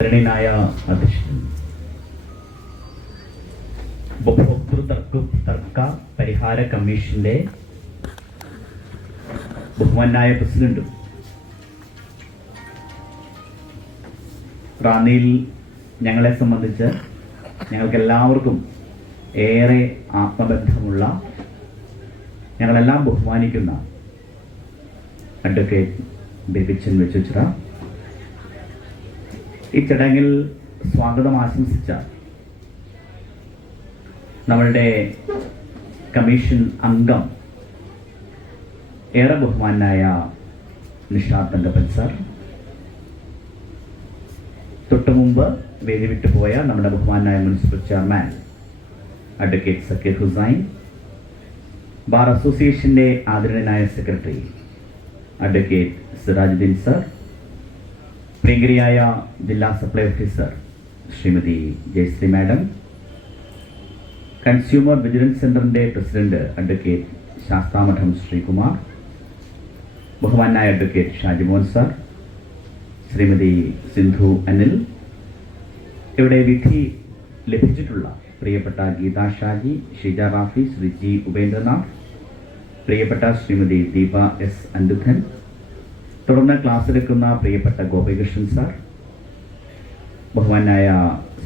ായ അധ്യക്ഷൻ ഉപഭോക്തൃ തർക്ക പരിഹാര കമ്മീഷന്റെ ബഹുമാനായ പ്രസിഡന്റും റാന്നിയിൽ ഞങ്ങളെ സംബന്ധിച്ച് ഞങ്ങൾക്കെല്ലാവർക്കും ഏറെ ആത്മബന്ധമുള്ള ഞങ്ങളെല്ലാം ബഹുമാനിക്കുന്ന അഡ്വക്കേറ്റ് ബേബിച്ചൻ വെച്ചുച്ചിറ ഈ ചടങ്ങിൽ സ്വാഗതം ആശംസിച്ച നമ്മളുടെ കമ്മീഷൻ അംഗം ഏറെ ബഹുമാനായ നിഷാദ് തങ്കപ്പൻ സാർ, തൊട്ടുമുമ്പ് വേദി വിട്ടുപോയ നമ്മുടെ ബഹുമാനായ municipal chairman advocate Zakir Hussain, bar അസോസിയേഷന്റെ ആദരണീയനായ സെക്രട്ടറി അഡ്വക്കേറ്റ് സിറാജുദ്ദീൻ സർ, പ്രിയങ്കരിയായ ജില്ലാ supply officer Shrimati Jayashree madam, consumer vigilance സെന്ററിന്റെ പ്രസിഡന്റ് അഡ്വക്കേറ്റ് ശാസ്താമഠം ശ്രീകുമാർ, ബഹുമാനായ അഡ്വക്കേറ്റ് ഷാജിമോൻ സർ, ശ്രീമതി സിന്ധു അനിൽ, ഇവിടെ വിധി ലഭിച്ചിട്ടുള്ള പ്രിയപ്പെട്ട ഗീതാ ഷാജി, ഷീജ റാഫി, ശ്രീ ജി ഉപേന്ദ്രനാഥ്, പ്രിയപ്പെട്ട ശ്രീമതി ദീപ എസ് അന്തുധൻ, തുടർന്ന് ക്ലാസ് എടുക്കുന്ന പ്രിയപ്പെട്ട ഗോപികൃഷ്ണൻ സാർ, ബഹുമാനായ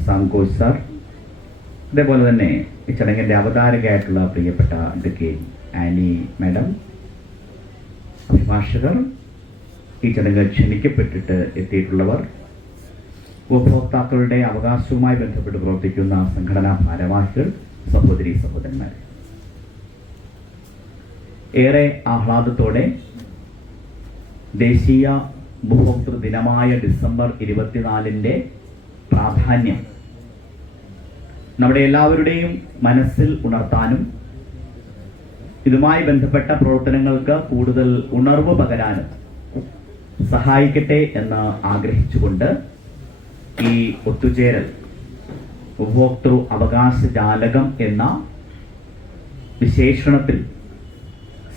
സാംകോസ് സാർ, അതേപോലെ തന്നെ ഈ ചടങ്ങിൻ്റെ അവതാരകയായിട്ടുള്ള പ്രിയപ്പെട്ട അഡ്വക്കേറ്റ് ആനി മാഡം, അഭിഭാഷകർ, ഈ ചടങ്ങ് ക്ഷണിക്കപ്പെട്ടിട്ട് എത്തിയിട്ടുള്ളവർ, ഉപഭോക്താക്കളുടെ അവകാശവുമായി ബന്ധപ്പെട്ട് പ്രവർത്തിക്കുന്ന സംഘടനാ ഭാരവാഹികൾ, സഹോദരി സഹോദരന്മാർ, ഏറെ ആഹ്ലാദത്തോടെ ദേശീയ ഉപഭോക്തൃ ദിനമായ ഡിസംബർ 24 പ്രാധാന്യം നമ്മുടെ എല്ലാവരുടെയും മനസ്സിൽ ഉണർത്താനും ഇതുമായി ബന്ധപ്പെട്ട പ്രവർത്തനങ്ങൾക്ക് കൂടുതൽ ഉണർവ് പകരാനും സഹായിക്കട്ടെ എന്ന് ആഗ്രഹിച്ചുകൊണ്ട് ഈ ഒത്തുചേരൽ ഉപഭോക്തൃ അവകാശ ജാലകം എന്ന വിശേഷണത്തിൽ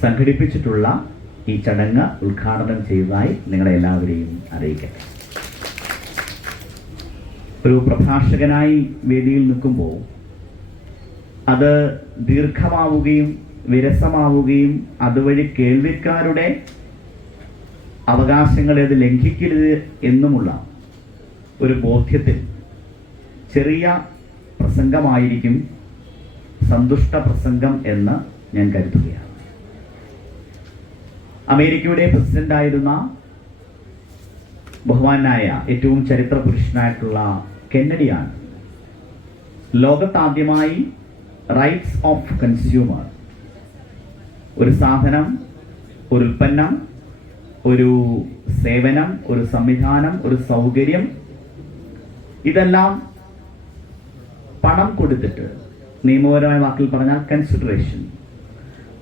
സംഘടിപ്പിച്ചിട്ടുള്ള ഈ ചടങ്ങ് ഉദ്ഘാടനം ചെയ്തതായി നിങ്ങളെ എല്ലാവരെയും അറിയിക്കട്ടെ. ഒരു പ്രഭാഷകനായി വേദിയിൽ നിൽക്കുമ്പോൾ അത് ദീർഘമാവുകയും വിരസമാവുകയും അതുവഴി കേൾവിക്കാരുടെ അവകാശങ്ങളെ അത് ലംഘിക്കരുത് എന്നുമുള്ള ഒരു ബോധ്യത്തിൽ ചെറിയ പ്രസംഗമായിരിക്കും സന്തുഷ്ട പ്രസംഗം എന്ന് ഞാൻ കരുതുകയാണ്. അമേരിക്കയുടെ പ്രസിഡന്റായിരുന്ന ബഹുമാനായ ഏറ്റവും ചരിത്ര പുരുഷനായിട്ടുള്ള കെന്നഡിയാണ് ലോകത്താദ്യമായി റൈറ്റ്സ് ഓഫ് കൺസ്യൂമർ, ഒരു സാധനം, ഒരു ഉൽപ്പന്നം, ഒരു സേവനം, ഒരു സംവിധാനം, ഒരു സൗകര്യം, ഇതെല്ലാം പണം കൊടുത്തിട്ട്, നിയമപരമായ വാക്കിൽ പറഞ്ഞാൽ കൺസിഡറേഷൻ,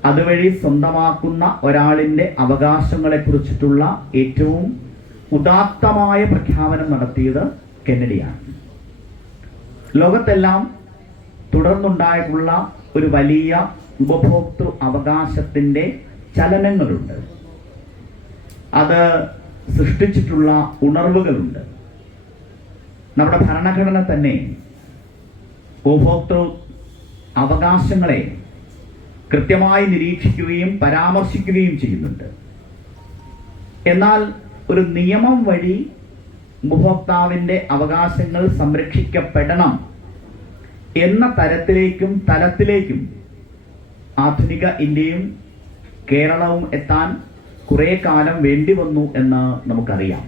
അതുവഴി സ്വന്തമാക്കുന്ന ഒരാളിൻ്റെ അവകാശങ്ങളെ കുറിച്ചിട്ടുള്ള ഏറ്റവും ഉദാത്തമായ പ്രഖ്യാപനം നടത്തിയത് കെന്നഡിയാണ്. ലോകത്തെല്ലാം തുടർന്നുണ്ടായിട്ടുള്ള ഒരു വലിയ ഉപഭോക്തൃ അവകാശത്തിൻ്റെ ചലനങ്ങളുണ്ട്, അത് സൃഷ്ടിച്ചിട്ടുള്ള ഉണർവുകളുണ്ട്. നമ്മുടെ ഭരണഘടന തന്നെ ഉപഭോക്തൃ അവകാശങ്ങളെ കൃത്യമായി നിരീക്ഷിക്കുകയും പരാമർശിക്കുകയും ചെയ്യുന്നുണ്ട്. എന്നാൽ ഒരു നിയമം വഴി ഉപഭോക്താവിൻ്റെ അവകാശങ്ങൾ സംരക്ഷിക്കപ്പെടണം എന്ന തലത്തിലേക്കും ആധുനിക ഇന്ത്യയും കേരളവും എത്താൻ കുറേ കാലം വേണ്ടി വന്നു എന്ന് നമുക്കറിയാം.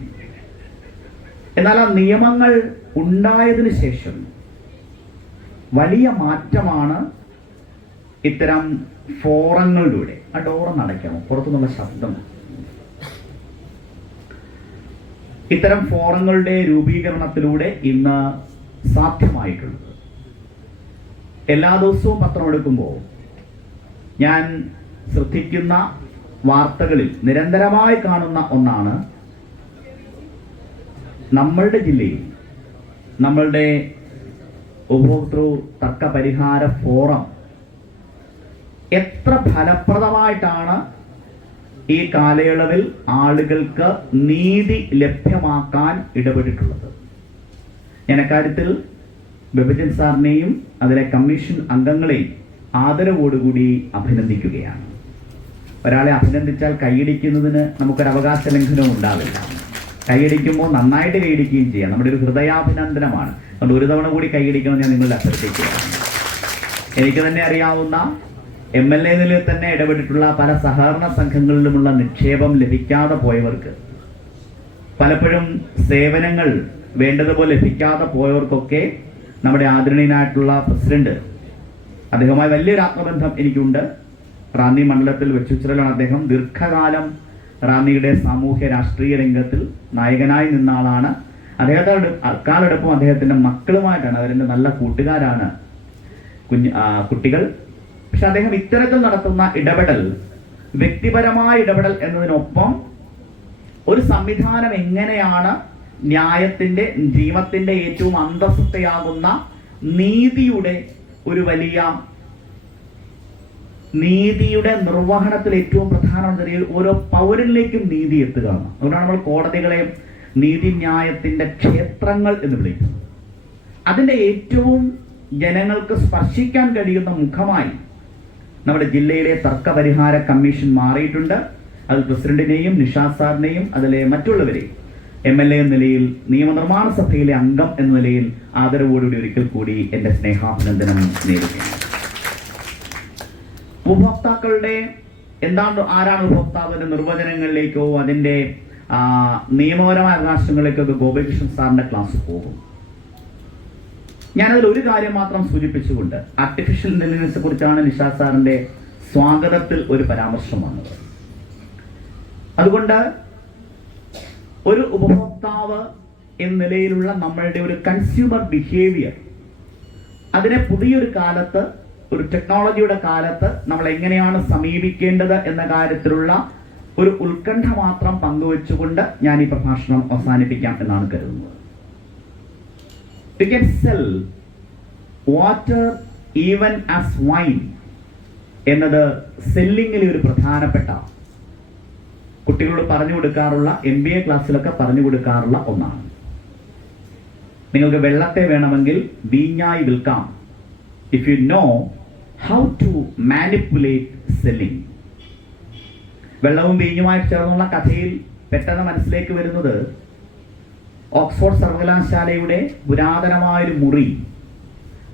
എന്നാൽ ആ നിയമങ്ങൾ ഉണ്ടായതിനു ശേഷം വലിയ മാറ്റമാണ് ഇത്തരം ഫോറങ്ങളിലൂടെ, ആ ഡോറൊന്ന് അടയ്ക്കാമോ, പുറത്തുനിന്നുള്ള ശബ്ദം, ഇത്തരം ഫോറങ്ങളുടെ രൂപീകരണത്തിലൂടെ ഇന്ന് സാധ്യമായിട്ടുള്ളത്. എല്ലാ ദിവസവും പത്രമെടുക്കുമ്പോൾ ഞാൻ ശ്രദ്ധിക്കുന്ന വാർത്തകളിൽ നിരന്തരമായി കാണുന്ന ഒന്നാണ്, നമ്മളുടെ ജില്ലയിൽ നമ്മളുടെ ഉപഭോക്തൃ തർക്ക പരിഹാര ഫോറം എത്ര ഫലപ്രദമായിട്ടാണ് ഈ കാലയളവിൽ ആളുകൾക്ക് നീതി ലഭ്യമാക്കാൻ ഇടപെട്ടിട്ടുള്ളത്. ഞാൻ അക്കാര്യത്തിൽ ബിപിൻ സാറിനെയും അതിലെ കമ്മീഷൻ അംഗങ്ങളെയും ആദരവോടുകൂടി അഭിനന്ദിക്കുകയാണ്. ഒരാളെ അഭിനന്ദിച്ചാൽ കൈയടിക്കുന്നതിന് നമുക്കൊരു അവകാശ ലംഘനവും ഉണ്ടാവില്ല. കൈയടിക്കുമ്പോൾ നന്നായിട്ട് കൈയടിക്കുകയും ചെയ്യാം. നമ്മുടെ ഒരു ഹൃദയാഭിനന്ദനമാണ്. അതുകൊണ്ട് ഒരു തവണ കൂടി കൈയടിക്കണം ഞാൻ നിങ്ങളുടെ അഭ്യർത്ഥിക്കുകയാണ്. എനിക്ക് തന്നെ അറിയാവുന്ന MLA നിലയിൽ തന്നെ ഇടപെട്ടിട്ടുള്ള പല സഹകരണ സംഘങ്ങളിലുമുള്ള നിക്ഷേപം ലഭിക്കാതെ പോയവർക്ക്, പലപ്പോഴും സേവനങ്ങൾ വേണ്ടതുപോലെ ലഭിക്കാതെ പോയവർക്കൊക്കെ നമ്മുടെ ആദരണീയനായിട്ടുള്ള പ്രസിഡന്റ്, അദ്ദേഹവുമായി വലിയൊരു ആത്മബന്ധം എനിക്കുണ്ട്. റാന്നി മണ്ഡലത്തിൽ വെച്ചുച്ചിറലാണ് അദ്ദേഹം. ദീർഘകാലം റാന്നിയുടെ സാമൂഹ്യ രാഷ്ട്രീയ രംഗത്തിൽ നായകനായി നിന്ന ആളാണ്. അദ്ദേഹത്തോട് അക്കാലടൊപ്പം അദ്ദേഹത്തിന്റെ മക്കളുമായിട്ടാണ്, അവരുടെ നല്ല കൂട്ടുകാരാണ് കുട്ടികൾ. പക്ഷെ അദ്ദേഹം ഇത്തരത്തിൽ നടത്തുന്ന ഇടപെടൽ, വ്യക്തിപരമായ ഇടപെടൽ എന്നതിനൊപ്പം ഒരു സംവിധാനം എങ്ങനെയാണ് ന്യായത്തിന്റെ, ജീവത്തിന്റെ ഏറ്റവും അന്തസ്സത്തെയാകുന്ന നീതിയുടെ ഒരു വലിയ നീതിയുടെ നിർവഹണത്തിൽ ഏറ്റവും പ്രധാനമന്ത്രി ഓരോ പൗരനിലേക്കും നീതി എത്തുക. അതുകൊണ്ടാണ് നമ്മൾ കോടതികളെ നീതിന്യായത്തിന്റെ ക്ഷേത്രങ്ങൾ എന്ന് വിളിക്കുന്നത്. അതിന്റെ ഏറ്റവും ജനങ്ങൾക്ക് സ്പർശിക്കാൻ കഴിയുന്ന മുഖമായി നമ്മുടെ ജില്ലയിലെ തർക്കപരിഹാര കമ്മീഷൻ മാറിയിട്ടുണ്ട്. അത് പ്രസിഡന്റിനെയും നിഷാദ് സാറിനെയും അതിലെ മറ്റുള്ളവരെയും MLA എന്ന നിലയിൽ, നിയമനിർമ്മാണ സഭയിലെ അംഗം എന്ന നിലയിൽ ആദരവോടുകൂടി ഒരിക്കൽ കൂടി എന്റെ സ്നേഹാഭിനന്ദനം നേരുകയാണ്. ഉപഭോക്താക്കളുടെ ആരാണ് ഉപഭോക്താവിന്റെ നിർവചനങ്ങളിലേക്കോ അതിന്റെ നിയമപരമായ അവകാശങ്ങളിലേക്കൊക്കെ ഗോപികൃഷ്ണൻ സാറിന്റെ ക്ലാസ് പോകും. ഞാനതിൽ ഒരു കാര്യം മാത്രം സൂചിപ്പിച്ചുകൊണ്ട്, ആർട്ടിഫിഷ്യൽ ഇന്റലിജൻസിനെ കുറിച്ചാണ് നിഷാദ് സാറിന്റെ സ്വാഗതത്തിൽ ഒരു പരാമർശം വന്നത്. അതുകൊണ്ട് ഒരു ഉപഭോക്താവ് എന്ന നിലയിലുള്ള നമ്മളുടെ ഒരു കൺസ്യൂമർ ബിഹേവിയർ, അതിനെ പുതിയൊരു കാലത്ത്, ഒരു ടെക്നോളജിയുടെ കാലത്ത് നമ്മൾ എങ്ങനെയാണ് സമീപിക്കേണ്ടത് എന്ന കാര്യത്തിലുള്ള ഒരു ഉത്കണ്ഠ മാത്രം പങ്കുവെച്ചുകൊണ്ട് ഞാൻ ഈ പ്രഭാഷണം അവസാനിപ്പിക്കാം എന്നാണ് കരുതുന്നത്. We can sell water even as wine എന്നത് സെല്ലിങ്ങിലെ ഒരു പ്രധാനപ്പെട്ട, കുട്ടികളോട് പറഞ്ഞു കൊടുക്കാറുള്ള, MBA ക്ലാസ്സിലൊക്കെ പറഞ്ഞു കൊടുക്കാറുള്ള ഒന്നാണ്. നിങ്ങൾക്ക് വെള്ളത്തെ വേണമെങ്കിൽ വീഞ്ഞായി വിൽക്കാം, if you know how to manipulate selling. വെള്ളവും വീഞ്ഞുമായി ചേർന്നുള്ള കഥയിൽ പെട്ടെന്ന് മനസ്സിലേക്ക് വരുന്നത് ഓക്സ്ഫോർഡ് സർവകലാശാലയുടെ പുരാതനമായൊരു മുറി.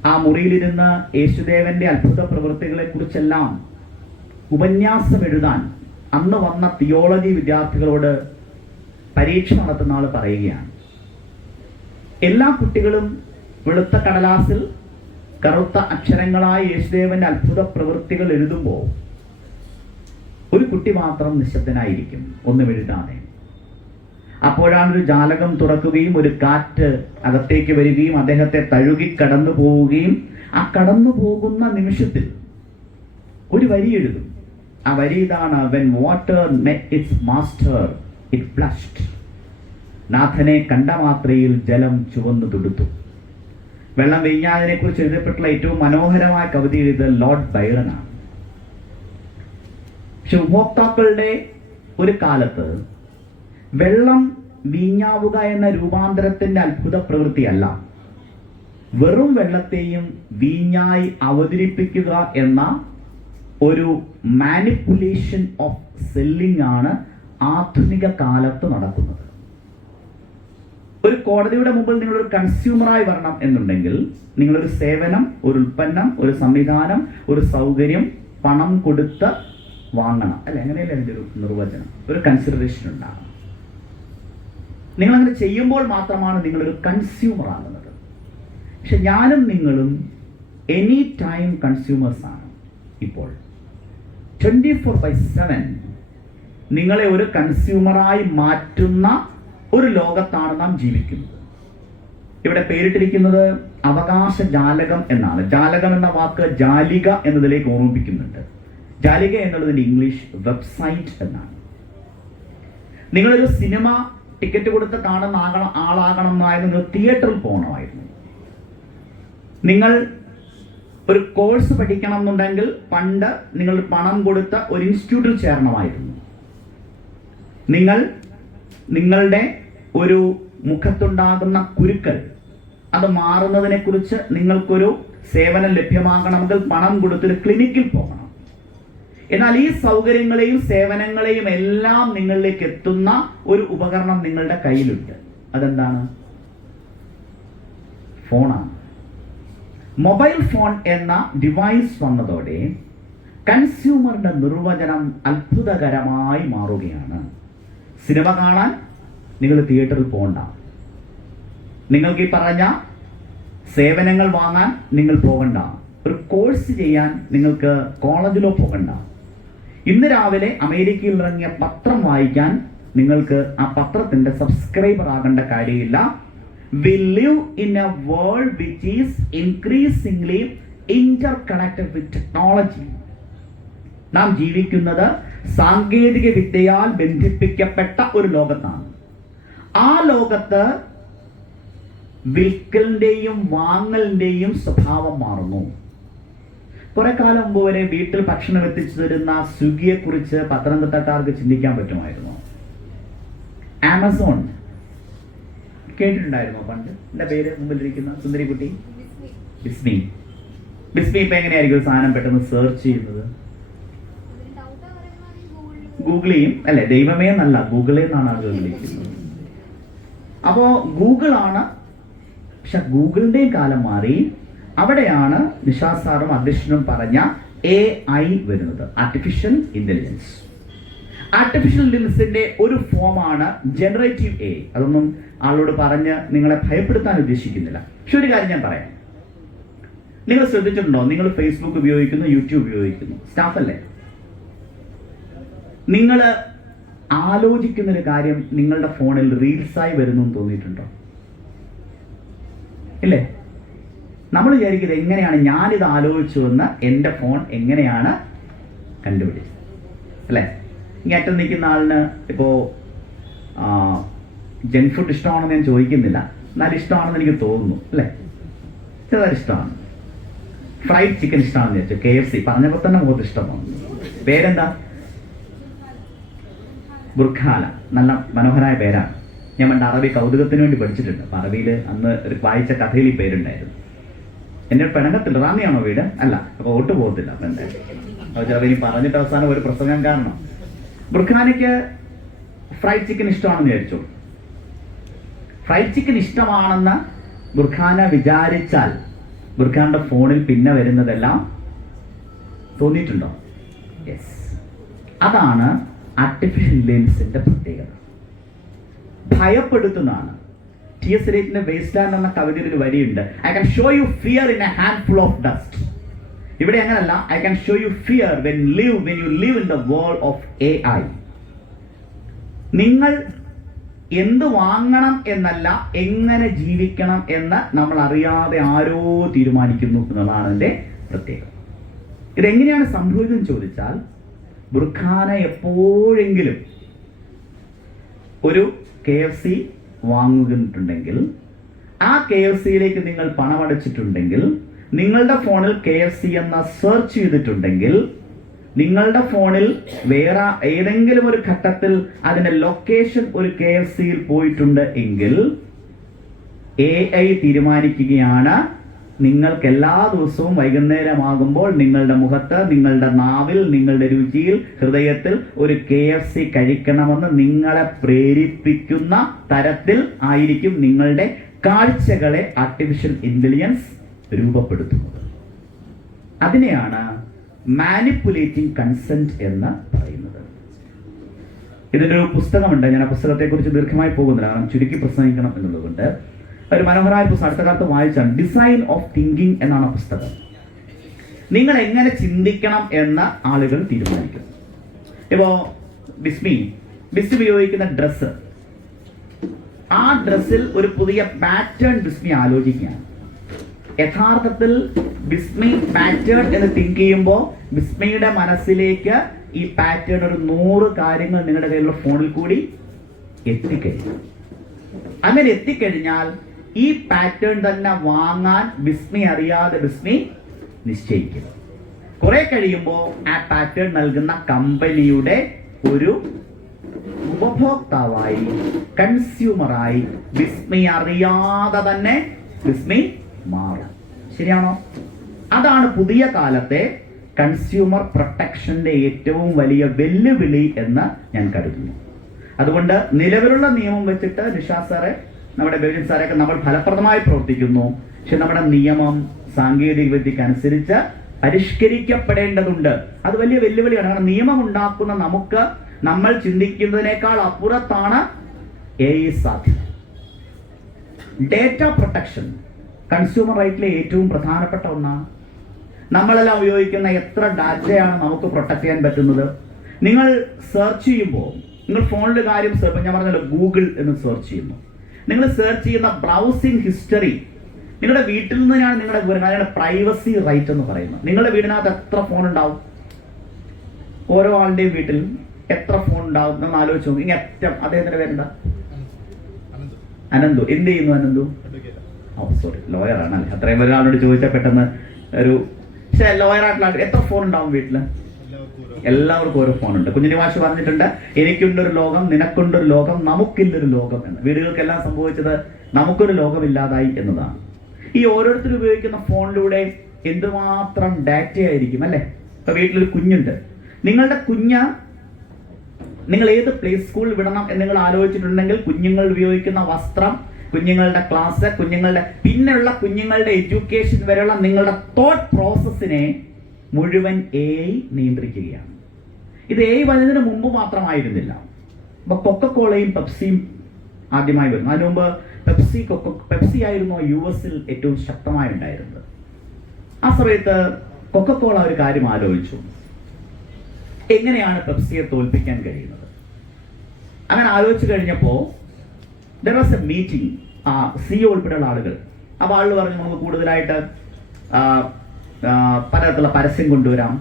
ആ മുറിയിലിരുന്ന് യേശുദേവന്റെ അത്ഭുത പ്രവൃത്തികളെ കുറിച്ചെല്ലാം ഉപന്യാസം എഴുതാൻ അന്ന് വന്ന തിയോളജി വിദ്യാർത്ഥികളോട് പരീക്ഷ നടത്തുന്ന ആൾ പറയുകയാണ്, എല്ലാ കുട്ടികളും വെളുത്ത കടലാസിൽ കറുത്ത അക്ഷരങ്ങളായി യേശുദേവന്റെ അത്ഭുത പ്രവൃത്തികൾ എഴുതുമ്പോൾ ഒരു കുട്ടി മാത്രം നിശബ്ദനായിരിക്കും, ഒന്നും എഴുതാതെ. അപ്പോഴാണ് ഒരു ജാലകം തുറക്കുകയും ഒരു കാറ്റ് അകത്തേക്ക് വരികയും അദ്ദേഹത്തെ തഴുകി കടന്നു പോവുകയും ആ കടന്നു പോകുന്ന നിമിഷത്തിൽ ഒരു വരി എഴുതും. ആ വരി ഇതാണ്: when water met its master it blushed. നാഥനെ കണ്ട മാത്രയിൽ ജലം ചുവന്നു തുടുത്തു. വെള്ളം വീഞ്ഞായതിനെ കുറിച്ച് എഴുതപ്പെട്ടുള്ള ഏറ്റവും മനോഹരമായ കവിത എഴുതിയത് ലോർഡ് ബൈറനാണ്. പക്ഷെ ഉപഭോക്താക്കളുടെ ഒരു കാലത്ത് വെള്ളം വീഞ്ഞാവുക എന്ന രൂപാന്തരത്തിന്റെ അത്ഭുത പ്രവൃത്തിയല്ല, വെറും വെള്ളത്തെയും വീഞ്ഞായി അവതരിപ്പിക്കുക എന്ന ഒരു മാനിപ്പുലേഷൻ ഓഫ് സെല്ലിംഗ് ആണ് ആധുനിക കാലത്ത് നടക്കുന്നത്. ഒരു കോടതിയുടെ മുമ്പിൽ നിങ്ങളൊരു കൺസ്യൂമറായി വരണം എന്നുണ്ടെങ്കിൽ നിങ്ങളൊരു സേവനം, ഒരു ഉൽപ്പന്നം, ഒരു സംവിധാനം, ഒരു സൗകര്യം പണം കൊടുത്ത് വാങ്ങണം, അല്ല? അങ്ങനെയല്ല അതിൻ്റെ ഒരു നിർവചനം. ഒരു കൺസിഡറേഷൻ ഉണ്ടാകണം. നിങ്ങളങ്ങനെ ചെയ്യുമ്പോൾ മാത്രമാണ് നിങ്ങളൊരു കൺസ്യൂമർ ആകുന്നത്. പക്ഷെ ഞാനും നിങ്ങളും എനി ടൈം കൺസ്യൂമേഴ്സ് ആണ്. ഇപ്പോൾ 24/7 നിങ്ങളെ ഒരു കൺസ്യൂമറായി മാറ്റുന്ന ഒരു ലോകത്താണ് നാം ജീവിക്കുന്നത്. ഇവിടെ പേരിട്ടിരിക്കുന്നത് അവകാശ ജാലകം എന്നാണ്. ജാലകം എന്ന വാക്ക് ജാലിക എന്നതിലേക്ക് ഓർമ്മിപ്പിക്കുന്നുണ്ട്. ജാലിക എന്നുള്ളതിന്റെ ഇംഗ്ലീഷ് വെബ്സൈറ്റ് എന്നാണ്. നിങ്ങളൊരു സിനിമ ടിക്കറ്റ് കൊടുത്ത് കാണുന്ന ആളാകണം എന്നായിരുന്നു, നിങ്ങൾ തിയേറ്ററിൽ പോകണമായിരുന്നു. നിങ്ങൾ ഒരു കോഴ്സ് പഠിക്കണം എന്നുണ്ടെങ്കിൽ പണ്ട് നിങ്ങൾ പണം കൊടുത്ത് ഒരു ഇൻസ്റ്റിറ്റ്യൂട്ടിൽ ചേരണമായിരുന്നു. നിങ്ങൾ നിങ്ങളുടെ ഒരു മുഖത്തുണ്ടാകുന്ന കുരുക്കൾ അത് മാറുന്നതിനെ കുറിച്ച് നിങ്ങൾക്കൊരു സേവനം ലഭ്യമാകണമെങ്കിൽ പണം കൊടുത്തൊരു ക്ലിനിക്കിൽ പോകണം. എന്നാൽ ഈ സൗകര്യങ്ങളെയും സേവനങ്ങളെയും എല്ലാം നിങ്ങളിലേക്ക് എത്തുന്ന ഒരു ഉപകരണം നിങ്ങളുടെ കയ്യിലുണ്ട്. അതെന്താണ്? ഫോണാണ്. മൊബൈൽ ഫോൺ എന്ന ഡിവൈസ് വന്നതോടെ കൺസ്യൂമറിന്റെ നിർവചനം അത്ഭുതകരമായി മാറുകയാണ്. സിനിമ കാണാൻ നിങ്ങൾ തിയേറ്ററിൽ പോകണ്ട. നിങ്ങൾക്ക് ഈ പറഞ്ഞ സേവനങ്ങൾ വാങ്ങാൻ നിങ്ങൾ പോകണ്ട. ഒരു കോഴ്സ് ചെയ്യാൻ നിങ്ങൾക്ക് കോളേജിലോ പോകണ്ട. ഇന്ന് രാവിലെ അമേരിക്കയിൽ ഇറങ്ങിയ പത്രം വായിക്കാൻ നിങ്ങൾക്ക് ആ പത്രത്തിന്റെ സബ്സ്ക്രൈബർ ആകേണ്ട കാര്യമില്ല. We live in a world which is increasingly interconnected with technology. നാം ജീവിക്കുന്നത് സാങ്കേതിക വിദ്യയാൽ ബന്ധിപ്പിക്കപ്പെട്ട ഒരു ലോകത്താണ്. ആ ലോകത്ത് വിൽക്കലിന്റെയും വാങ്ങലിന്റെയും സ്വഭാവം മാറുന്നു. കുറെ കാലം മുമ്പ് വരെ വീട്ടിൽ ഭക്ഷണം എത്തിച്ചു തരുന്ന സ്വിഗ്ഗിയെ കുറിച്ച് പത്തനംതിട്ടക്കാർക്ക് ചിന്തിക്കാൻ പറ്റുമായിരുന്നു. ആമസോൺ കേട്ടിട്ടുണ്ടായിരുന്നോ പണ്ട്? എന്റെ പേര് മുമ്പിലിരിക്കുന്ന സുന്ദരിക്കുട്ടി ബിസ്മി. ബിസ്മി ഇപ്പൊ എങ്ങനെയായിരിക്കും ഒരു സാധനം പെട്ടെന്ന് സെർച്ച് ചെയ്യുന്നത്? ഗൂഗിൾ ചെയ്യും അല്ലെ? ദൈവമേ എന്നല്ല, ഗൂഗിളിൽ നിന്നാണ് ആളുകൾ വിളിക്കുന്നത്. അപ്പോ ഗൂഗിൾ ആണ്. പക്ഷെ ഗൂഗിളിന്റെയും കാലം മാറി. അവിടെയാണ് നിഷാസാറും അധ്യക്ഷനും പറഞ്ഞ AI വരുന്നത്, ആർട്ടിഫിഷ്യൽ ഇന്റലിജൻസ്. ആർട്ടിഫിഷ്യൽ ഇന്റലിജൻസിന്റെ ഒരു ഫോമാണ് ജനറേറ്റീവ് AI. അതൊന്നും ആളോട് പറഞ്ഞ് നിങ്ങളെ ഭയപ്പെടുത്താൻ ഉദ്ദേശിക്കുന്നില്ല. പക്ഷെ ഒരു കാര്യം ഞാൻ പറയാം. നിങ്ങൾ ശ്രദ്ധിച്ചിട്ടുണ്ടോ? നിങ്ങൾ ഫേസ്ബുക്ക് ഉപയോഗിക്കുന്നു, യൂട്യൂബ് ഉപയോഗിക്കുന്നു, സ്റ്റാഫ് അല്ലേ? നിങ്ങൾ ആലോചിക്കുന്നൊരു കാര്യം നിങ്ങളുടെ ഫോണിൽ റീൽസായി വരുന്നു എന്ന് തോന്നിയിട്ടുണ്ടോ? ഇല്ലേ? നമ്മൾ വിചാരിക്കുന്നത് എങ്ങനെയാണ് ഞാനിത് ആലോചിച്ചു എന്ന് എൻ്റെ ഫോൺ എങ്ങനെയാണ് കണ്ടുപിടിച്ചത്, അല്ലേ? ഇങ്ങേറ്റം നിൽക്കുന്ന ആളിന് ഇപ്പോ ജങ്ക് ഫുഡ് ഇഷ്ടമാണെന്ന് ഞാൻ ചോദിക്കുന്നില്ല, എന്നാലും ഇഷ്ടമാണെന്ന് എനിക്ക് തോന്നുന്നു, അല്ലേ? ചെറുതായിട്ട് ഇഷ്ടമാണ്. ഫ്രൈഡ് ചിക്കൻ ഇഷ്ടമാണെന്ന് വിചാരിച്ചു. KFC പറഞ്ഞപ്പോൾ തന്നെ മുഖത്ത് ഇഷ്ടമാണ്. പേരെന്താ? ബുർഖാല. നല്ല മനോഹരമായ പേരാണ്. ഞാൻ പണ്ട് അറബി കൗതുകത്തിന് വേണ്ടി പഠിച്ചിട്ടുണ്ട്. അപ്പൊ അറബിയിൽ അന്ന് ഒരു വായിച്ച കഥയിൽ ഈ പേരുണ്ടായിരുന്നു. എൻ്റെ പെണങ്ങത്തിൽ റാന്നിയാണോ വീട്? അല്ല. അപ്പൊ ഒട്ടു പോകത്തില്ല. അപ്പൊ എന്തായാലും ഇനി പറഞ്ഞിട്ട് അവസാനം ഒരു പ്രസംഗം കാരണം ബുർഖാനയ്ക്ക് ഫ്രൈഡ് ചിക്കൻ ഇഷ്ടമാണെന്ന് വിചാരിച്ചു. ഫ്രൈഡ് ചിക്കൻ ഇഷ്ടമാണെന്ന് ബുർഖാന വിചാരിച്ചാൽ ബുർഖാന്റെ ഫോണിൽ പിന്നെ വരുന്നതെല്ലാം തോന്നിയിട്ടുണ്ടോ? യെസ്. അതാണ് ആർട്ടിഫിഷ്യൽ ഇന്റലിജൻസിന്റെ പ്രത്യേകത. ഭയപ്പെടുത്തുന്നതാണ്. T.S. Eliotന്റെ വേസ്റ്റ് ലാൻഡ് എന്ന കവിതയിൽ ഒരു വരിയുണ്ട്, I can show you fear in a handful of dust. ഇവിടെ അങ്ങനല്ല, I can show you fear when you live in the world of AI. നിങ്ങൾ എന്ത് വാങ്ങണം എന്നല്ല, എങ്ങനെ ജീവിക്കണം എന്ന് നമ്മൾ അറിയാതെ ആരോ തീരുമാനിക്കുന്നു എന്നുള്ളതാണ് അതിന്റെ പ്രത്യേകത. ഇതെങ്ങനെയാണ് സംഭവിച്ചതെന്ന് ചോദിച്ചാൽ, ബുർഖാന എപ്പോഴെങ്കിലും ഒരു KFC വാങ്ങുന്നുണ്ടെങ്കിൽ, ആ KFCയിലേക്ക് നിങ്ങൾ പണമടച്ചിട്ടുണ്ടെങ്കിൽ, നിങ്ങളുടെ ഫോണിൽ KFC എന്ന സെർച്ച് ചെയ്തിട്ടുണ്ടെങ്കിൽ, നിങ്ങളുടെ ഫോണിൽ വേറെ ഏതെങ്കിലും ഒരു ഘട്ടത്തിൽ അതിന്റെ ലൊക്കേഷൻ ഒരു KFCയിൽ പോയിട്ടുണ്ട് എങ്കിൽ AI തീരുമാനിക്കുകയാണ് നിങ്ങൾക്ക് എല്ലാ ദിവസവും വൈകുന്നേരമാകുമ്പോൾ നിങ്ങളുടെ മുഖത്ത്, നിങ്ങളുടെ നാവിൽ, നിങ്ങളുടെ രുചിയിൽ, ഹൃദയത്തിൽ ഒരു KFC കഴിക്കണമെന്ന് നിങ്ങളെ പ്രേരിപ്പിക്കുന്ന തരത്തിൽ ആയിരിക്കും നിങ്ങളുടെ കാഴ്ചകളെ ആർട്ടിഫിഷ്യൽ ഇന്റലിജൻസ് രൂപപ്പെടുത്തുന്നത്. അതിനെയാണ് മാനിപ്പുലേറ്റിംഗ് കൺസെന്റ് എന്ന് പറയുന്നത്. ഇതിന്റെ ഒരു പുസ്തകമുണ്ട്. ഞാൻ ആ പുസ്തകത്തെ കുറിച്ച് ദീർഘമായി പോകുന്നില്ല, കാരണം ചുരുക്കി പ്രസംഗിക്കണം എന്നുള്ളതുകൊണ്ട്. ഒരു മനോഹരമായ പുസ്തകം അടുത്ത കാലത്ത് വായിച്ചാണ്, ഡിസൈൻ ഓഫ് തിങ്കിങ് എന്നാണ് പുസ്തകം. നിങ്ങൾ എങ്ങനെ ചിന്തിക്കണം എന്ന് ആളുകൾ തീരുമാനിക്കും. ഇപ്പോ ബിസ്മി ഉപയോഗിക്കുന്ന ഡ്രസ്സ്, ആ ഡ്രസ്സിൽ ഒരു പുതിയ പാറ്റേൺ ബിസ്മി ആലോചിക്കുകയാണ്. യഥാർത്ഥത്തിൽ ബിസ്മി പാറ്റേൺ എന്ന് തിങ്ക് ചെയ്യുമ്പോൾ ബിസ്മിയുടെ മനസ്സിലേക്ക് ഈ പാറ്റേൺ ഒരു 100 കാര്യങ്ങൾ നിങ്ങളുടെ കയ്യിലുള്ള ഫോണിൽ കൂടി എത്തിക്കഴിഞ്ഞു. അങ്ങനെ എത്തിക്കഴിഞ്ഞാൽ ഈ പാറ്റേൺ തന്നെ വാങ്ങാൻ ബിസ്മി അറിയാതെ ബിസ്മി നിശ്ചയിക്കും. കുറെ കഴിയുമ്പോൾ ആ പാറ്റേൺ നൽകുന്ന കമ്പനിയുടെ ഒരു ഉപഭോക്താവായി, കൺസ്യൂമറായി ബിസ്മി അറിയാതെ തന്നെ വിസ്മി മാറും. ശരിയാണോ? അതാണ് പുതിയ കാലത്തെ കൺസ്യൂമർ പ്രൊട്ടക്ഷന്റെ ഏറ്റവും വലിയ വെല്ലുവിളി എന്ന് ഞാൻ കരുതുന്നു. അതുകൊണ്ട് നിലവിലുള്ള നിയമം വെച്ചിട്ട് നിഷാ സാറെ, നമ്മുടെ ബെവിൻ സാറൊക്കെ നമ്മൾ ഫലപ്രദമായി പ്രവർത്തിക്കുന്നു. പക്ഷെ നമ്മുടെ നിയമം സാങ്കേതിക വിദ്യക്ക് അനുസരിച്ച് പരിഷ്കരിക്കപ്പെടേണ്ടതുണ്ട്. അത് വലിയ വെല്ലുവിളിയാണ്. കാരണം നിയമം ഉണ്ടാക്കുന്ന നമുക്ക് നമ്മൾ ചിന്തിക്കുന്നതിനേക്കാൾ അപ്പുറത്താണ് സാധ്യത. ഡേറ്റ പ്രൊട്ടക്ഷൻ കൺസ്യൂമർ റൈറ്റിലെ ഏറ്റവും പ്രധാനപ്പെട്ട ഒന്നാണ്. നമ്മളെല്ലാം ഉപയോഗിക്കുന്ന എത്ര ഡാറ്റയാണ് നമുക്ക് പ്രൊട്ടക്ട് ചെയ്യാൻ പറ്റുന്നത്? നിങ്ങൾ സെർച്ച് ചെയ്യുമ്പോൾ, നിങ്ങൾ ഫോണിൽ കാര്യം ഞാൻ പറഞ്ഞല്ലോ, ഗൂഗിൾ എന്ന് സെർച്ച് ചെയ്യുന്നു. നിങ്ങൾ സെർച്ച് ചെയ്യുന്ന ബ്രൗസിംഗ് ഹിസ്റ്ററി നിങ്ങളുടെ വീട്ടിൽ നിന്നാണ് നിങ്ങളുടെ വിവരങ്ങൾ. അതിനാണ് പ്രൈവസി റൈറ്റ് എന്ന് പറയുന്നത്. നിങ്ങളുടെ വീടിനകത്ത് എത്ര ഫോൺ ഉണ്ടാവും? ഓരോ ആളുടെയും വീട്ടിൽ എത്ര ഫോൺ ഉണ്ടാവും എന്ന് ആലോചിച്ചു നോക്കും. ഇനി അറ്റം അദ്ദേഹത്തിന്റെ പേരെന്താ? അനന്തു. എന്ത് ചെയ്യുന്നു അനന്തു? സോറി, ലോയർ ആണല്ലേ. അത്രയും ഒരാളോട് ചോദിച്ചാൽ പെട്ടെന്ന് ഒരു ലോയർ ആയിട്ടുള്ള എത്ര ഫോൺ ഉണ്ടാവും വീട്ടില്? എല്ലാവർക്കും ഓരോ ഫോണുണ്ട്. കുഞ്ഞിനി മാഷ് പറഞ്ഞിട്ടുണ്ട്, എനിക്കുണ്ടൊരു ലോകം, നിനക്കുണ്ടൊരു ലോകം, നമുക്കില്ലൊരു ലോകം എന്ന്. വീടുകൾക്കെല്ലാം സംഭവിച്ചത് നമുക്കൊരു ലോകമില്ലാതായി എന്നതാണ്. ഈ ഓരോരുത്തർ ഉപയോഗിക്കുന്ന ഫോണിലൂടെ എന്തുമാത്രം ഡാറ്റ ആയിരിക്കും അല്ലെ? ഇപ്പൊ വീട്ടിലൊരു കുഞ്ഞുണ്ട്. നിങ്ങളുടെ നിങ്ങൾ ഏത് പ്ലേ സ്കൂളിൽ വിടണം എന്ന് നിങ്ങൾ ആലോചിച്ചിട്ടുണ്ടെങ്കിൽ കുഞ്ഞുങ്ങൾ ഉപയോഗിക്കുന്ന വസ്ത്രം, കുഞ്ഞുങ്ങളുടെ ക്ലാസ്, പിന്നെയുള്ള കുഞ്ഞുങ്ങളുടെ എഡ്യൂക്കേഷൻ വരെയുള്ള നിങ്ങളുടെ തോട്ട് പ്രോസസ്സിനെ മുഴുവൻ AI നിയന്ത്രിക്കുകയാണ്. ഇത് AI വരുന്നതിന് മുമ്പ് മാത്രമായിരുന്നില്ല. അപ്പൊ കൊക്കക്കോളയും പെപ്സിയും ആദ്യമായി വരുന്നു. അതിനു മുമ്പ് പെപ്സി ആയിരുന്നു US-ൽ ഏറ്റവും ശക്തമായി ഉണ്ടായിരുന്നത്. ആ സമയത്ത് കൊക്കക്കോള ഒരു കാര്യം ആലോചിച്ചു, എങ്ങനെയാണ് പെപ്സിയെ തോൽപ്പിക്കാൻ കഴിയുന്നത്? അങ്ങനെ ആലോചിച്ചു കഴിഞ്ഞപ്പോൾ there was a meeting, CEO ഉൾപ്പെടെയുള്ള ആളുകൾ. അപ്പോൾ ആളുകൾ പറഞ്ഞു, നമുക്ക് കൂടുതലായിട്ട് പലതരത്തിലുള്ള പരസ്യം കൊണ്ടുവരാം.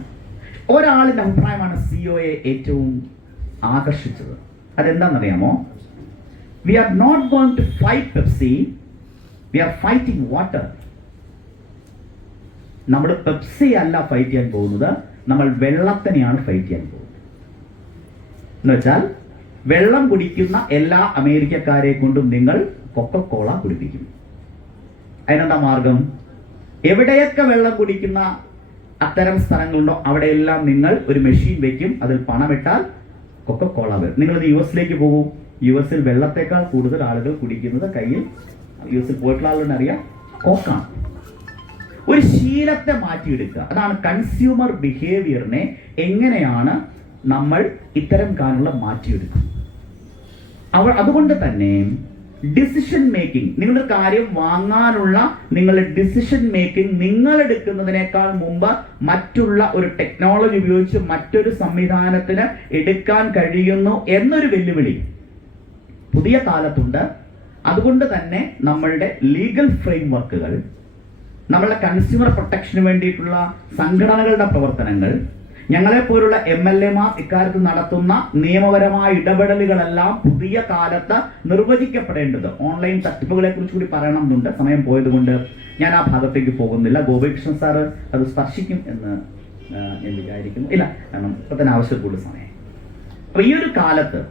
ഒരാളിന്റെ അഭിപ്രായമാണ് CEOയെ ഏറ്റവും ആകർഷിച്ചത്. അതെന്താണെന്നറിയാമോ? We are not going to fight Pepsi, we are fighting water. നമ്മൾ പെപ്സി അല്ല ഫൈറ്റ് ചെയ്യാൻ പോകുന്നത്, നമ്മൾ വെള്ളത്തിനെയാണ് ഫൈറ്റ് ചെയ്യാൻ പോകുന്നത്. എന്നുവെച്ചാൽ വെള്ളം കുടിക്കുന്ന എല്ലാ അമേരിക്കക്കാരെ കൊണ്ടും നിങ്ങൾ കൊക്കക്കോള കുടിപ്പിക്കും. അതിനെന്താ മാർഗം? എവിടെയൊക്കെ വെള്ളം കുടിക്കുന്ന അത്തരം സ്ഥലങ്ങളുണ്ടോ അവിടെയെല്ലാം നിങ്ങൾ ഒരു മെഷീൻ വെക്കും. അതിൽ പണമിട്ടാൽ കൊക്കക്കോള വരും. നിങ്ങളിത് US-ലേക്ക് പോകൂ. US-ൽ വെള്ളത്തെക്കാൾ കൂടുതൽ ആളുകൾ കുടിക്കുന്നത് കയ്യിൽ, US-ൽ പോയിട്ടുള്ള ആളുകൾ അറിയാം, കോക്കാണ്. ഒരു ശീലത്തെ മാറ്റിയെടുക്കുക. അതാണ് കൺസ്യൂമർ ബിഹേവിയറിനെ എങ്ങനെയാണ് നമ്മൾ ഇത്തരം കാര്യങ്ങൾ മാറ്റിയെടുക്കുക. അതുകൊണ്ട് തന്നെ ഡിസിഷൻ മേക്കിംഗ്, നിങ്ങളുടെ കാര്യം വാങ്ങാനുള്ള നിങ്ങളുടെ ഡിസിഷൻ മേക്കിംഗ് നിങ്ങൾ എടുക്കുന്നതിനേക്കാൾ മുമ്പ് മറ്റുള്ള ഒരു ടെക്നോളജി ഉപയോഗിച്ച് മറ്റൊരു സംവിധാനത്തിന് എടുക്കാൻ കഴിയുന്നു എന്നൊരു വെല്ലുവിളി പുതിയ കാലത്തുണ്ട്. അതുകൊണ്ട് തന്നെ നമ്മളുടെ ലീഗൽ ഫ്രെയിംവർക്കുകൾ, നമ്മളുടെ കൺസ്യൂമർ പ്രൊട്ടക്ഷന് വേണ്ടിയിട്ടുള്ള സംഘടനകളുടെ പ്രവർത്തനങ്ങൾ, ഞങ്ങളെപ്പോലുള്ള MLA-മാർ ഇക്കാര്യത്തിൽ നടത്തുന്ന നിയമപരമായ ഇടപെടലുകളെല്ലാം പുതിയ കാലത്ത് നിർവചിക്കപ്പെടേണ്ടത്. ഓൺലൈൻ തട്ടിപ്പുകളെ കുറിച്ച് കൂടി പറയണമെന്നുണ്ട്. സമയം പോയതുകൊണ്ട് ഞാൻ ആ ഭാഗത്തേക്ക് പോകുന്നില്ല. ഗോപികൃഷ്ണൻ സാറ് അത് സ്പർശിക്കും എന്ന് ഞാൻ വിചാരിക്കുന്നു. ഇല്ല, കാരണം ഇപ്പൊ തന്നെ ആവശ്യമുള്ള സമയം. അപ്പൊ ഈ ഒരു കാലത്ത്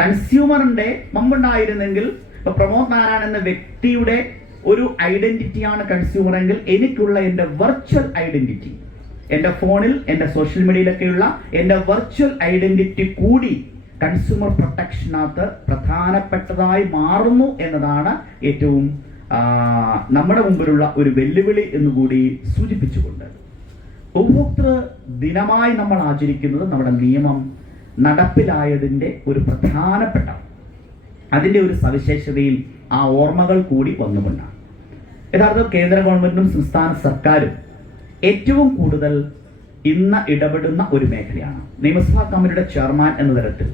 കൺസ്യൂമറിന്റെ മുമ്പുണ്ടായിരുന്നെങ്കിൽ, ഇപ്പൊ പ്രമോദ് നാരായണൻ എന്ന വ്യക്തിയുടെ ഒരു ഐഡന്റിറ്റിയാണ് കൺസ്യൂമർ എങ്കിൽ, എനിക്കുള്ള എൻ്റെ വെർച്വൽ ഐഡന്റിറ്റി, എൻ്റെ ഫോണിൽ, എൻ്റെ സോഷ്യൽ മീഡിയയിലൊക്കെയുള്ള എൻ്റെ വെർച്വൽ ഐഡന്റിറ്റി കൂടി കൺസ്യൂമർ പ്രൊട്ടക്ഷനകത്ത് പ്രധാനപ്പെട്ടതായി മാറുന്നു എന്നതാണ് ഏറ്റവും നമ്മുടെ മുമ്പിലുള്ള ഒരു വെല്ലുവിളി എന്നുകൂടി സൂചിപ്പിച്ചുകൊണ്ട് ഉപഭോക്തൃ ദിനമായി നമ്മൾ ആചരിക്കുന്നത് നമ്മുടെ നിയമം നടപ്പിലായതിൻ്റെ ഒരു പ്രധാനപ്പെട്ട അതിൻ്റെ ഒരു സവിശേഷതയിൽ ആ ഓർമ്മകൾ കൂടി വന്നുകൊണ്ടാണ്. യഥാർത്ഥത്തിൽ കേന്ദ്ര ഗവൺമെന്റും സംസ്ഥാന സർക്കാരും ഏറ്റവും കൂടുതൽ ഇന്ന് ഇടപെടുന്ന ഒരു മേഖലയാണ്. നിയമസഭാ കമ്മിറ്റിയുടെ ചെയർമാൻ എന്ന തരത്തിൽ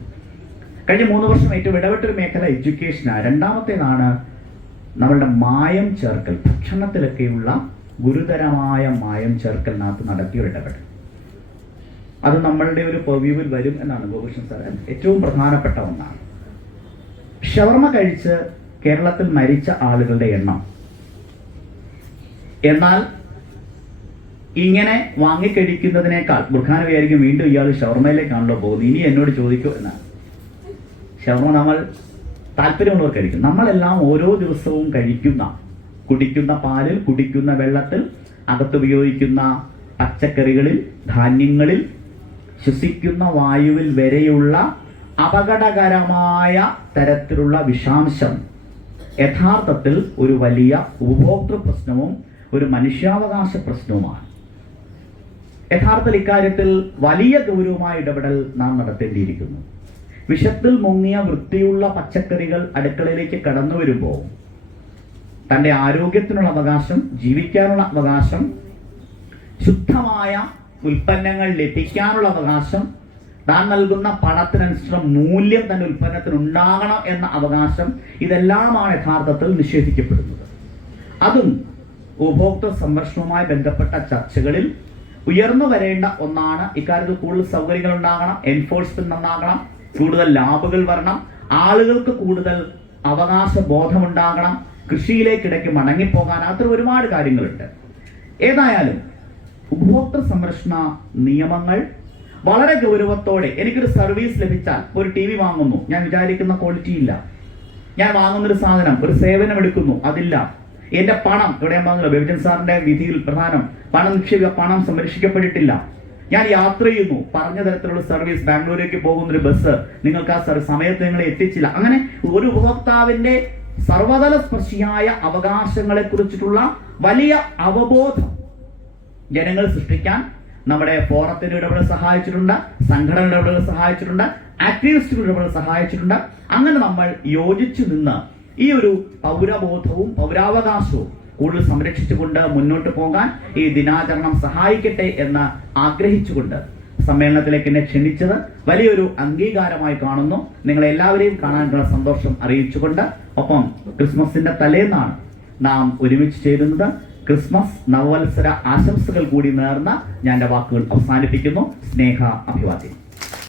കഴിഞ്ഞ 3 വർഷം ഏറ്റവും ഇടപെട്ടൊരു മേഖല എഡ്യൂക്കേഷനാണ്. രണ്ടാമത്തേതാണ് നമ്മളുടെ മായം ചേർക്കൽ, ഭക്ഷണത്തിലൊക്കെയുള്ള ഗുരുതരമായ മായം ചേർക്കലിനകത്ത് നടത്തിയ ഒരു ഇടപെടൽ. അത് നമ്മളുടെ ഒരു പെർവ്യൂവിൽ വരും എന്നാണ് ഗോപികൃഷ്ണൻ സാർ. ഏറ്റവും പ്രധാനപ്പെട്ട ഒന്നാണ്. ഷവർമ കഴിച്ച് കേരളത്തിൽ മരിച്ച ആളുകളുടെ എണ്ണം, എന്നാൽ ഇങ്ങനെ വാങ്ങിക്കഴിക്കുന്നതിനേക്കാൾ ബുർഖാൻ വിചാരിക്കും വീണ്ടും ഇയാൾ ഷവർമയിലേക്കാണല്ലോ പോകുന്നത്, ഇനി എന്നോട് ചോദിക്കൂ എന്നാണ്. ഷവർമ നമ്മൾ താല്പര്യമുള്ളവർ കഴിക്കും. നമ്മളെല്ലാം ഓരോ ദിവസവും കഴിക്കുന്ന കുടിക്കുന്ന പാലിൽ, കുടിക്കുന്ന വെള്ളത്തിൽ, അകത്തുപയോഗിക്കുന്ന പച്ചക്കറികളിൽ, ധാന്യങ്ങളിൽ, ശ്വസിക്കുന്ന വായുവിൽ വരെയുള്ള അപകടകരമായ തരത്തിലുള്ള വിഷാംശം യഥാർത്ഥത്തിൽ ഒരു വലിയ ഉപഭോക്തൃ പ്രശ്നവും ഒരു മനുഷ്യാവകാശ പ്രശ്നവുമാണ്. യഥാർത്ഥത്തിൽ ഇക്കാര്യത്തിൽ വലിയ ഗൗരവമായ ഇടപെടൽ നാം നടത്തേണ്ടിയിരിക്കുന്നു. വിഷത്തിൽ മുങ്ങിയ വൃത്തിയുള്ള പച്ചക്കറികൾ അടുക്കളയിലേക്ക് കടന്നു വരുമ്പോൾ തൻ്റെ ആരോഗ്യത്തിനുള്ള അവകാശം, ജീവിക്കാനുള്ള അവകാശം, ശുദ്ധമായ ഉൽപ്പന്നങ്ങൾ ലഭിക്കാനുള്ള അവകാശം, താൻ നൽകുന്ന പണത്തിനനുസരിച്ചുള്ള മൂല്യം തന്റെ ഉൽപ്പന്നത്തിന് ഉണ്ടാകണം എന്ന അവകാശം, ഇതെല്ലാമാണ് യഥാർത്ഥത്തിൽ നിഷേധിക്കപ്പെടുന്നത്. അതും ഉപഭോക്തൃ സംരക്ഷണവുമായി ബന്ധപ്പെട്ട ചർച്ചകളിൽ ഉയർന്നു വരേണ്ട ഒന്നാണ്. ഇക്കാര്യത്തിൽ കൂടുതൽ സൗകര്യങ്ങൾ ഉണ്ടാകണം, എൻഫോഴ്സ്മെന്റ് നന്നാകണം, കൂടുതൽ ലാബുകൾ വരണം, ആളുകൾക്ക് കൂടുതൽ അവകാശ ബോധമുണ്ടാകണം, കൃഷിയിലേക്കിടയ്ക്ക് മടങ്ങിപ്പോകാൻ, അത്തരം ഒരുപാട് കാര്യങ്ങളുണ്ട്. ഏതായാലും ഉപഭോക്തൃ സംരക്ഷണ നിയമങ്ങൾ വളരെ ഗൗരവത്തോടെ, എനിക്കൊരു സർവീസ് ലഭിച്ചാൽ, ഒരു TV വാങ്ങുന്നു, ഞാൻ വിചാരിക്കുന്ന ക്വാളിറ്റി ഇല്ല, ഞാൻ വാങ്ങുന്നൊരു സാധനം, ഒരു സേവനം എടുക്കുന്നു, അതില്ല, എന്റെ പണം, ഇവിടെ ഞാൻ പറഞ്ഞല്ലോ ബേബിജൻ സാറിന്റെ വിധിയിൽ പ്രധാനം പണം സംരക്ഷിക്കപ്പെട്ടിട്ടില്ല, ഞാൻ യാത്ര ചെയ്യുന്നു, പറഞ്ഞ തരത്തിലുള്ള സർവീസ്, ബാംഗ്ലൂരേക്ക് പോകുന്നൊരു ബസ് നിങ്ങൾക്ക് ആ സമയത്ത് നിങ്ങളെ എത്തിച്ചില്ല. അങ്ങനെ ഒരു ഉപഭോക്താവിന്റെ സർവതല സ്പർശിയായ അവകാശങ്ങളെ കുറിച്ചിട്ടുള്ള വലിയ അവബോധം ജനങ്ങൾ സൃഷ്ടിക്കാൻ നമ്മുടെ ഫോറത്തിന്റെ ഇടപെടൽ സഹായിച്ചിട്ടുണ്ട്, സംഘടനയുടെ ഇടപെടൽ സഹായിച്ചിട്ടുണ്ട്, ആക്ടിവിസ്റ്റുകളുടെ ഇടപെടൽ സഹായിച്ചിട്ടുണ്ട്. അങ്ങനെ നമ്മൾ യോജിച്ചു നിന്ന് ഈ ഒരു പൗരബോധവും പൗരാവകാശവും കൂടുതൽ സംരക്ഷിച്ചുകൊണ്ട് മുന്നോട്ട് പോകാൻ ഈ ദിനാചരണം സഹായിക്കട്ടെ എന്ന് ആഗ്രഹിച്ചുകൊണ്ട് സമ്മേളനത്തിലേക്ക് എന്നെ ക്ഷണിച്ചത് വലിയൊരു അംഗീകാരമായി കാണുന്നു. നിങ്ങളെല്ലാവരെയും കാണാനുള്ള സന്തോഷം അറിയിച്ചുകൊണ്ട്, ഒപ്പം ക്രിസ്മസിന്റെ തലേന്നാണ് നാം ഒരുമിച്ച് ചേരുന്നത്. ക്രിസ്മസ് നവവത്സര ആശംസകൾ കൂടി നേർന്ന ഞാൻ എൻ്റെ വാക്കുകൾ അവസാനിപ്പിക്കുന്നു. സ്നേഹ അഭിവാദ്യം.